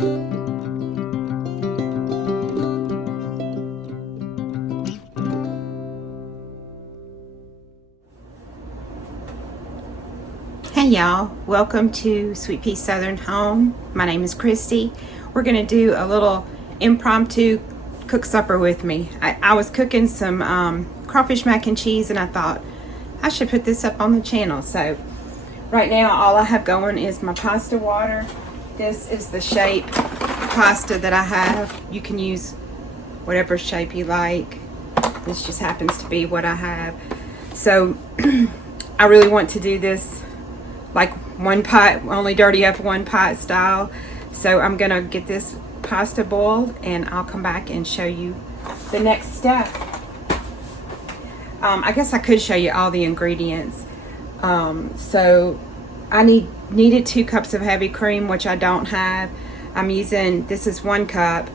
Hey y'all, welcome to Sweet Pea Southern Home. My name is Christy. We're gonna do a little impromptu cook supper with me. I was cooking some crawfish mac and cheese, and I thought I should put this up on the channel. So right now all I have going is my pasta water. This is the shape pasta that I have. You can use whatever shape you like. This just happens to be what I have. So I really want to do this like one pot, only dirty up one pot style. So I'm gonna get this pasta boiled and I'll come back and show you the next step. I guess I could show you all the ingredients. So I needed 2 cups of heavy cream, which I don't have. I'm using, this is 1 cup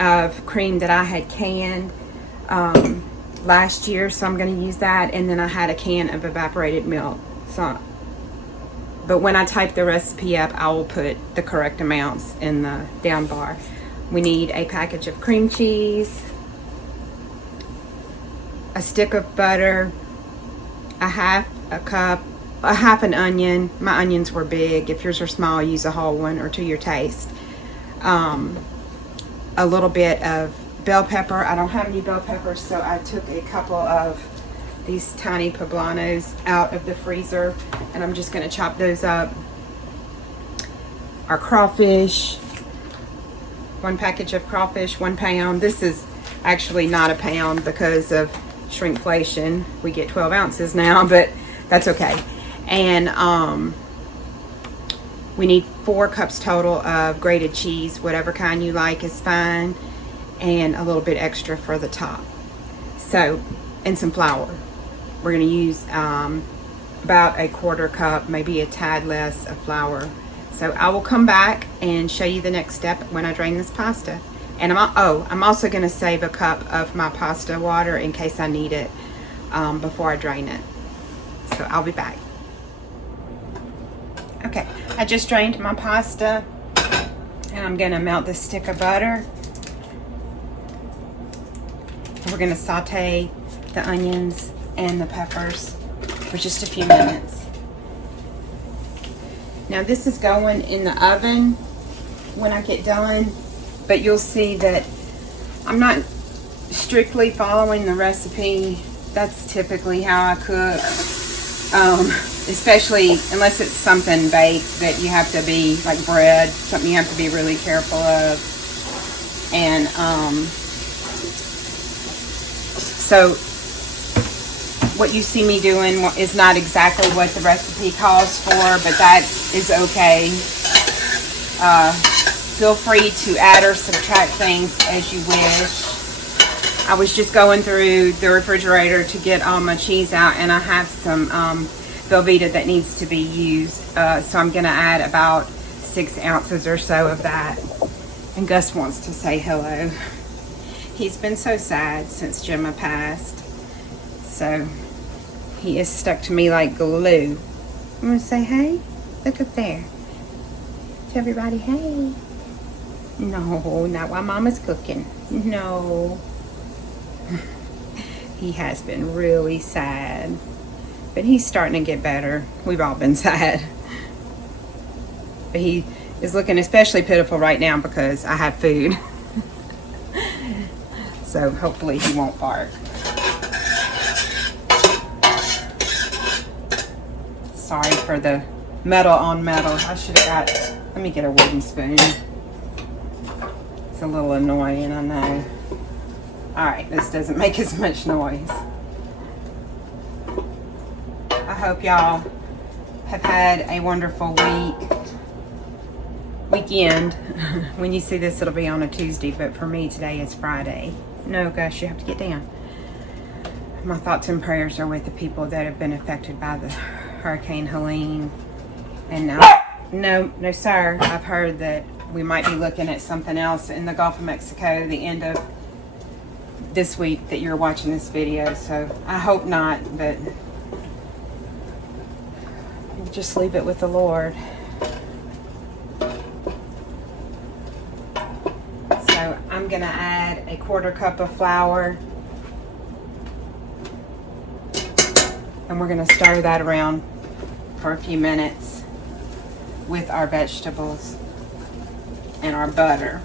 of cream that I had canned last year, so I'm gonna use that. And then I had a can of evaporated milk. But when I type the recipe up, I will put the correct amounts in the down bar. We need a package of cream cheese, a stick of butter, a half an onion. My onions were big. If yours are small, use a whole one or to your taste. A little bit of bell pepper. I don't have any bell peppers, so I took a couple of these tiny poblanos out of the freezer, and I'm just going to chop those up. Our crawfish, 1 package of crawfish, 1 pound. This is actually not a pound because of shrinkflation. We get 12 ounces now, but that's okay. And we need 4 cups total of grated cheese, whatever kind you like is fine, and a little bit extra for the top. So, and some flour. We're going to use about a 1/4 cup, maybe a tad less of flour. So I will come back and show you the next step when I drain this pasta. And I'm also going to save a cup of my pasta water in case I need it before I drain it. So I'll be back. Okay, I just drained my pasta, and I'm going to melt this stick of butter. We're going to saute the onions and the peppers for just a few minutes. Now this is going in the oven when I get done, but you'll see that I'm not strictly following the recipe. That's typically how I cook, especially unless it's something baked that you have to be, like bread, something you have to be really careful of. And so what you see me doing is not exactly what the recipe calls for, but that is okay. Feel free to add or subtract things as you wish. I was just going through the refrigerator to get all my cheese out, and I have some Velveeta that needs to be used. So I'm gonna add about 6 ounces or so of that. And Gus wants to say hello. He's been so sad since Gemma passed. So he is stuck to me like glue. I'm gonna say, hey, look up there. Tell everybody, hey. No, not while Mama's cooking. No. He has been really sad, but he's starting to get better. We've all been sad. But he is looking especially pitiful right now because I have food. So hopefully he won't bark. Sorry for the metal on metal. I should have got, let me get a wooden spoon. It's a little annoying, I know. Alright, this doesn't make as much noise. I hope y'all have had a wonderful weekend. When you see this, it'll be on a Tuesday, but for me today is Friday. No, Gus, you have to get down. My thoughts and prayers are with the people that have been affected by the Hurricane Helene. And no, sir. I've heard that we might be looking at something else in the Gulf of Mexico the end of this week that you're watching this video. So I hope not, but we'll just leave it with the Lord. gonna add a 1/4 cup of flour, and we're gonna stir that around for a few minutes with our vegetables and our butter.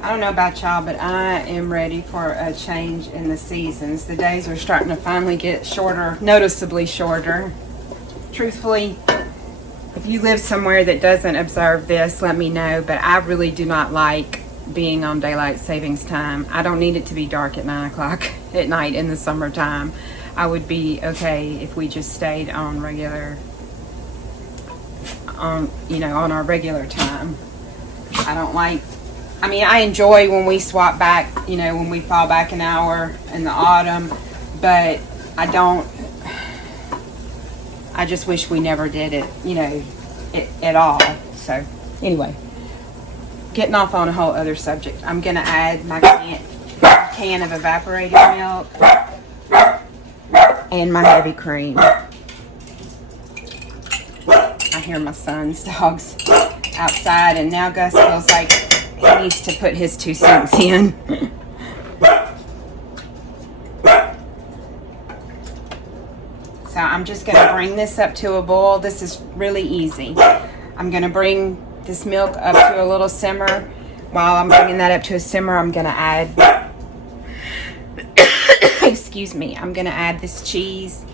I don't know about y'all, but I am ready for a change in the seasons. The days are starting to finally get shorter, noticeably shorter. Truthfully, if you live somewhere that doesn't observe this, let me know, but I really do not like being on daylight savings time. I don't need it to be dark at 9 o'clock at night in the summertime. I would be okay if we just stayed on on our regular time. I don't like, I enjoy when we swap back, when we fall back an hour in the autumn, but I just wish we never did it, at all. So anyway, getting off on a whole other subject. I'm gonna add my can of evaporated milk and my heavy cream. I hear my son's dogs outside, and now Gus feels like he needs to put his 2 cents in. So I'm just going to bring this up to a boil. This is really easy. I'm going to bring this milk up to a little simmer. While I'm bringing that up to a simmer, I'm going to add, excuse me, I'm going to add this cheese.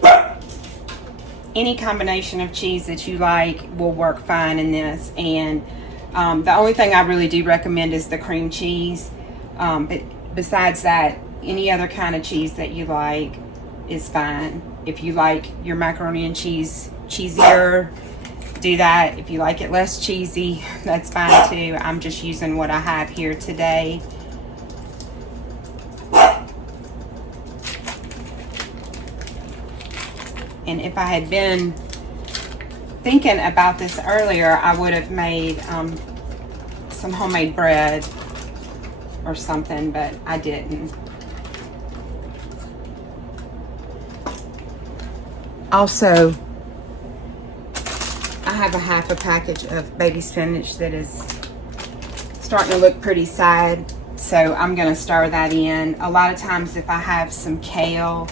Any combination of cheese that you like will work fine in this. And the only thing I really do recommend is the cream cheese. But besides that, any other kind of cheese that you like is fine. If you like your macaroni and cheese cheesier, do that. If you like it less cheesy, that's fine too. I'm just using what I have here today. And if I had been thinking about this earlier, I would have made some homemade bread or something, but I didn't. Also, I have a half a package of baby spinach that is starting to look pretty sad, so I'm going to stir that in. A lot of times if I have some kale,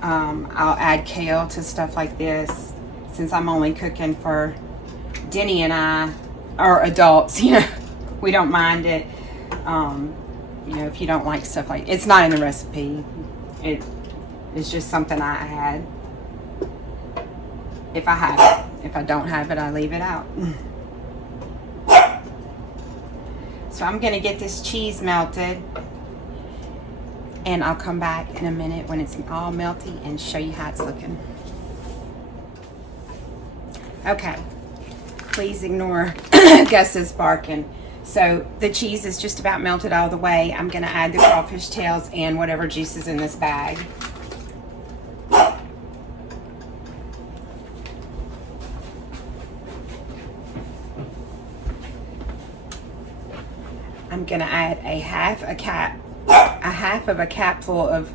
I'll add kale to stuff like this. Since I'm only cooking for Denny and I, or adults, we don't mind it. If you don't like stuff like, it's not in the recipe. It's just something I add. If I have it. If I don't have it, I leave it out. So I'm going to get this cheese melted, and I'll come back in a minute when it's all melty and show you how it's looking. Okay, please ignore Gus's barking. So the cheese is just about melted all the way. I'm going to add the crawfish tails and whatever juice is in this bag. I'm going to add a half of a capful of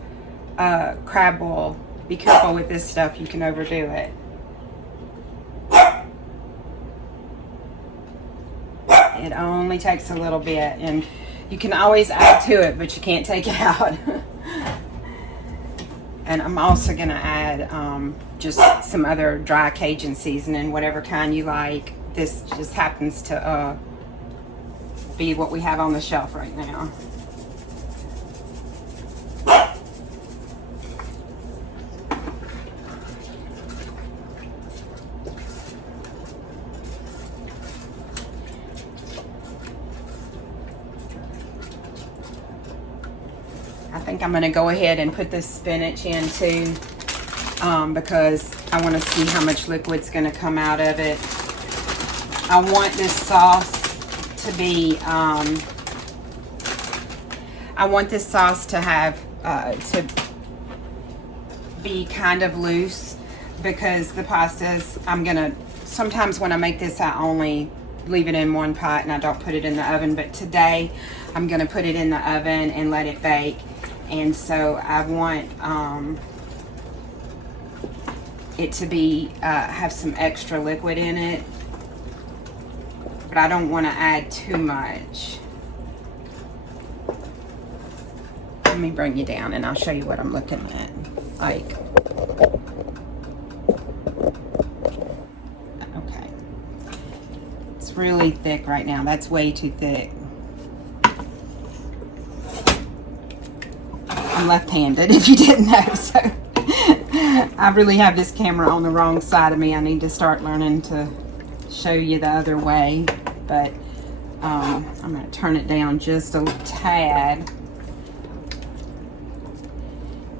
crab oil. Be careful with this stuff, you can overdo it. It only takes a little bit, and you can always add to it, but you can't take it out. And I'm also going to add just some other dry Cajun seasoning, whatever kind you like. This just happens to be what we have on the shelf right now. I think I'm going to go ahead and put this spinach in too, because I want to see how much liquid's going to come out of it. I want this sauce to be, I want this sauce to have, to be kind of loose, because the pastas, sometimes when I make this, I only leave it in one pot and I don't put it in the oven, but today I'm going to put it in the oven and let it bake. And so I want it to be have some extra liquid in it, but I don't want to add too much. Let me bring you down and I'll show you what I'm looking at. Like, okay, it's really thick right now. That's way too thick. I'm left-handed, if you didn't know, so I really have this camera on the wrong side of me. I need to start learning to show you the other way, but I'm going to turn it down just a tad.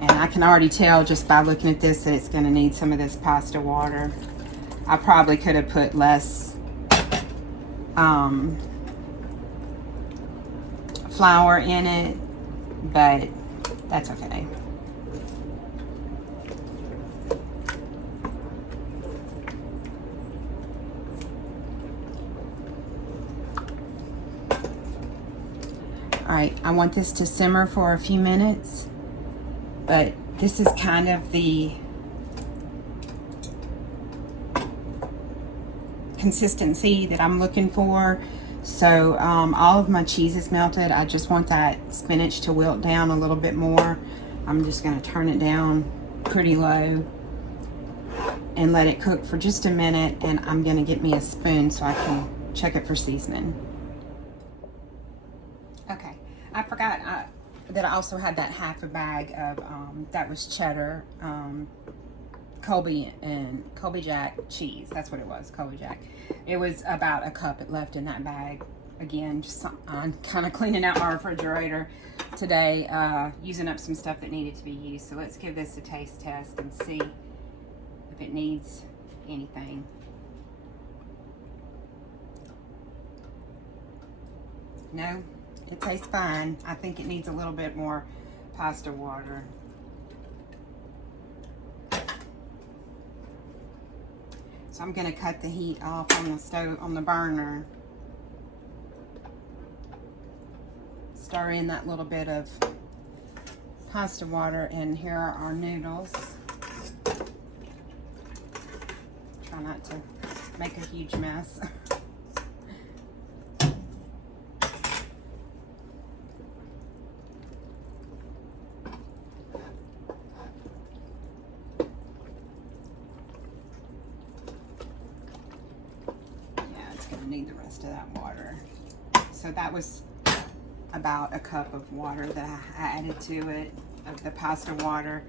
And I can already tell just by looking at this that it's going to need some of this pasta water. I probably could have put less flour in it, but that's okay. Alright, I want this to simmer for a few minutes, but this is kind of the consistency that I'm looking for. So all of my cheese is melted. I just want that spinach to wilt down a little bit more. I'm just going to turn it down pretty low and let it cook for just a minute, and I'm going to get me a spoon so I can check it for seasoning. Okay, I forgot that I also had that half a bag of that was cheddar, Colby Jack cheese. That's what it was, Colby Jack. It was about a cup left in that bag. Again, just I'm kind of cleaning out my refrigerator today, using up some stuff that needed to be used. So let's give this a taste test and see if it needs anything. No, it tastes fine. I think it needs a little bit more pasta water. So I'm going to cut the heat off on the stove, on the burner. Stir in that little bit of pasta water, and here are our noodles. Try not to make a huge mess. Need the rest of that water. So that was about a cup of water that I added to it, of the pasta water.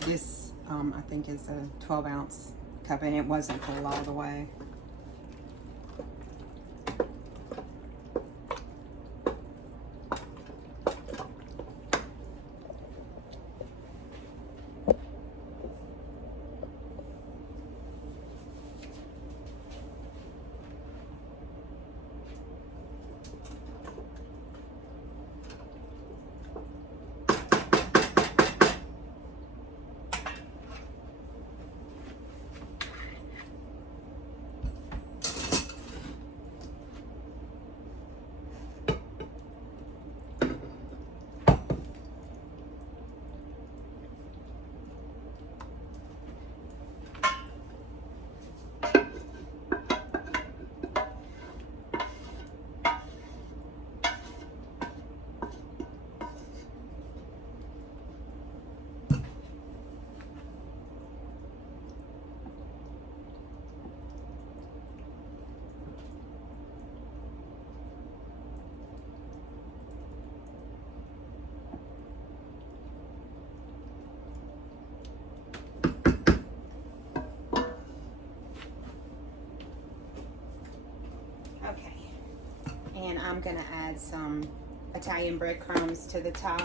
This I think is a 12-ounce cup, and it wasn't full all the way. And I'm going to add some Italian breadcrumbs to the top.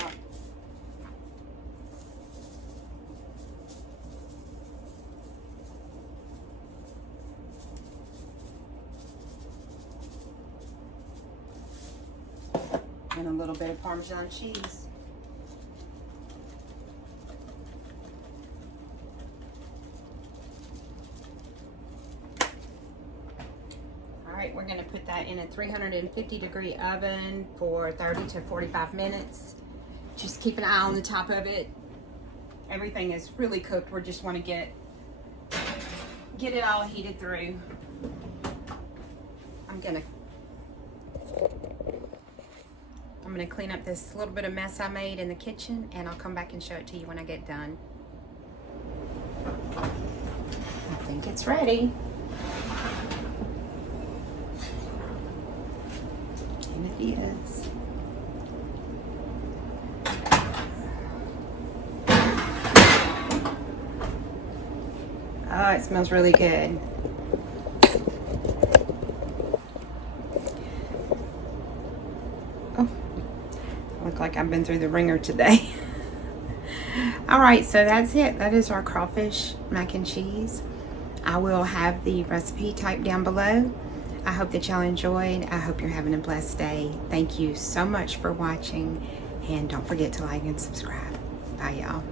And a little bit of Parmesan cheese. Alright, we're going to put that in a 350-degree oven for 30 to 45 minutes. Just keep an eye on the top of it. Everything is really cooked. We just want to get get it all heated through. I'm gonna clean up this little bit of mess I made in the kitchen, and I'll come back and show it to you when I get done. I think it's ready. And it is. Oh, it smells really good. Oh, look like I've been through the ringer today. All right, so that's it. That is our crawfish mac and cheese. I will have the recipe typed down below. I hope that y'all enjoyed. I hope you're having a blessed day. Thank you so much for watching, and don't forget to like and subscribe. Bye, y'all.